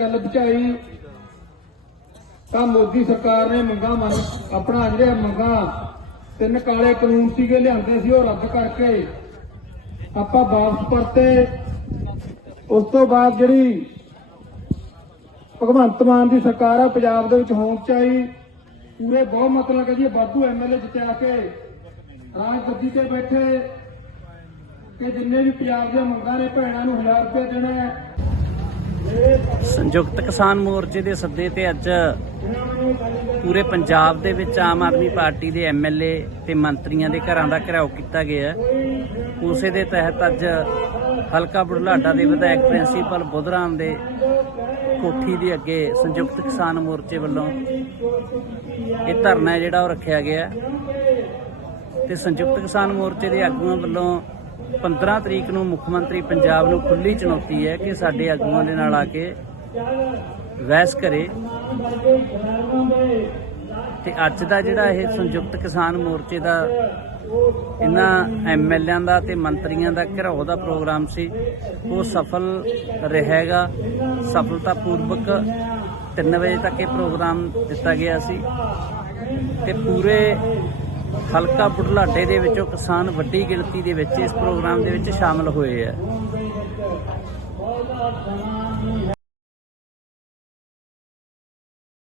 ਗੱਲ ਬਚਾਈ। ਤਾਂ ਮੋਦੀ ਸਰਕਾਰ ਨੇ ਮੰਗਾ ਮੰਨ, ਆਪਣਾ ਜਿਹੜੇ ਮੰਗਾ, ਤਿੰਨ ਕਾਲੇ ਕਾਨੂੰਨ ਸੀਗੇ ਲਿਆਂਦੇ ਸੀ, ਉਹ ਰੱਦ ਕਰਕੇ ਆਪਾਂ ਵਾਪਸ ਪਰਤੇ। ਉਸ ਤੋਂ ਬਾਅਦ ਜਿਹੜੀ ਭਗਵੰਤ ਮਾਨ ਦੀ ਸਰਕਾਰ ਆ, ਪੰਜਾਬ ਦੇ ਵਿੱਚ ਹੋਂਦ ਚ ਆਈ ਪੂਰੇ ਮਤਲਬ ਨਾਲ ਕਹਦੀ ਵਾਧੂ ਐਮਐਲਏ ਜਿੱਤਿਆ ਕੇ, ਰਾਜ ਗੱਦੀ ਤੇ ਬੈਠੇ, ਕਿ ਜਿੰਨੇ ਵੀ ਪੰਜਾਬ ਦੀਆਂ ਮੰਗਾਂ ਨੇ, ਭੈਣਾਂ ਨੂੰ 1000 ਰੁਪਏ ਦੇਣਾ। ਸੰਯੁਕਤ ਕਿਸਾਨ ਮੋਰਚੇ ਦੇ ਸੱਦੇ ਤੇ ਅੱਜ ਪੂਰੇ ਪੰਜਾਬ ਦੇ ਵਿੱਚ ਆਮ ਆਦਮੀ ਪਾਰਟੀ ਦੇ ਐਮਐਲਏ ਤੇ ਮੰਤਰੀਆਂ ਦੇ ਘਰਾਂ ਦਾ ਘਿਰਾਓ ਕੀਤਾ ਗਿਆ ਉਸੇ ਦੇ ਤਹਿਤ ਅੱਜ ਹਲਕਾ ਬੁਢਲਾਡਾ ਦੇ ਵਿਧਾਇਕ ਪ੍ਰਿੰਸੀਪਲ ਬੁੱਧਰਾਮ ਦੇ ਕੋਠੀ ਦੇ ਅੱਗੇ ਸੰਯੁਕਤ ਕਿਸਾਨ ਮੋਰਚੇ ਵੱਲੋਂ ਇਹ ਧਰਨਾ ਜਿਹੜਾ ਉਹ ਰੱਖਿਆ ਗਿਆ ਹੈ। ਤੇ ਸੰਯੁਕਤ ਕਿਸਾਨ ਮੋਰਚੇ ਦੇ ਆਗੂਆਂ ਵੱਲੋਂ 15 ਤਰੀਕ ਨੂੰ ਮੁੱਖ ਮੰਤਰੀ ਪੰਜਾਬ ਨੂੰ ਖੁੱਲੀ ਚੁਣੌਤੀ ਹੈ ਕਿ ਸਾਡੇ ਆਗੂਆਂ ਦੇ ਨਾਲ ਆ ਕੇ ਵੈਸ ਕਰੇ। ਤੇ ਅੱਜ ਦਾ ਜਿਹੜਾ ਇਹ ਸੰਯੁਕਤ ਕਿਸਾਨ ਮੋਰਚੇ ਦਾ ਇਹਨਾਂ ਐਮਐਲਏਆਂ ਦਾ ਤੇ ਮੰਤਰੀਆਂ ਦਾ ਘਿਰਾਓ ਦਾ ਪ੍ਰੋਗਰਾਮ ਸੀ, ਉਹ ਸਫਲ ਰਹੇਗਾ। ਸਫਲਤਾ ਪੂਰਵਕ 3 ਵਜੇ ਤੱਕ ਇਹ ਪ੍ਰੋਗਰਾਮ ਦਿੱਤਾ ਗਿਆ ਸੀ। ਤੇ ਪੂਰੇ ਹਲਕਾ ਬੁਢਲਾਡੇ ਦੇ ਵਿੱਚੋਂ ਕਿਸਾਨ ਵੱਡੀ ਗਿਣਤੀ ਦੇ ਵਿੱਚ ਇਸ ਪ੍ਰੋਗਰਾਮ ਦੇ ਵਿੱਚ ਸ਼ਾਮਲ ਹੋਏ ਆ।